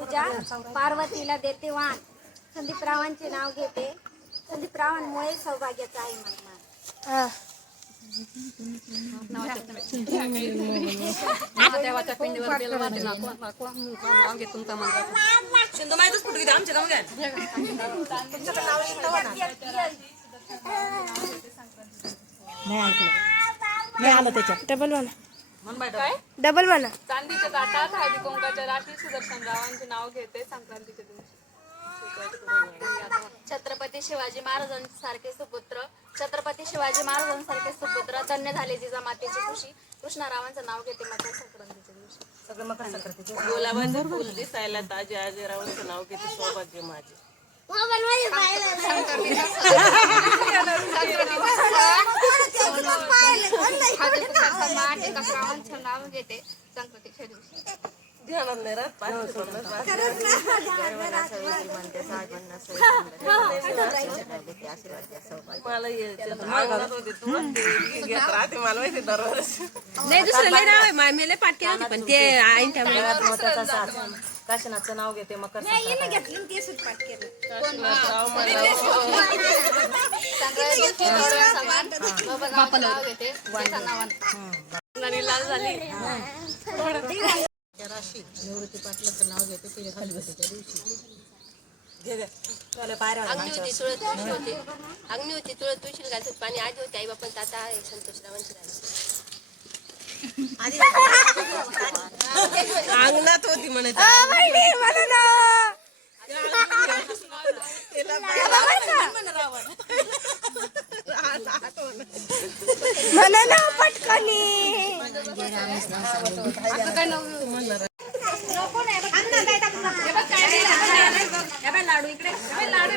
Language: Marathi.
पूजा पार्वतीला देते वाण. संदीपरावांचे नाव घेते. संदीपरावांमुळे सौभाग्याचा आहे महिमा. देवाच्या पिंडीवर बेल वाटे नाव घे तुमचा मंत्र. शिंदो माहितच कुठे गेली आमच्या नाव घ्या. नाही ऐकलं. नाही आलं त्याच्यात. डबल म्हणा. काय डबल म्हणा. चांदीच्या ताटात हळदी कुंकाच्या राशी सुदर्शनरावांचे नाव घेते संक्रांतीच्या दिवशी. छत्रपती शिवाजी महाराजांसारखे सुपुत्र. छत्रपती शिवाजी महाराजांसारखे सुपुत्र धन्य झाले जिजामातेची खुशी. कृष्णारावांचं नाव घेते मकर संक्रांतीच्या दिवशी. सगळं मकर संक्रांती. गुलाबाचे फुल दिसायला ताजे आजीरावांचं नाव घेते सौभाग्य माझे. नाव घेते संक्रांतीच्या दिवशी. ध्यानात नाही राहत मला राहते मला माहिती दरवर्षी. नाही दुसरं लय नाव आहे मामेले पाठ केलं होते पण ते आईन काशीनाथचं नाव घेते मकर घेतलं ते सुट पाठ केलं. नाव घेते लाल झाली. राशी निवृत्ती पाटलाचं नाव घेते तिने खलबतीच्या दिवशी. पायऱ्या अग्नी होती तुळस तुळशी होती. अग्नी होती तुळस तुळशी घालतात पाणी. आजी होती आई बापन ताता आहे संतोषरावांची अंगणात होती म्हणे. म्हणा ना पटकनी. लाडू इकडे लाडू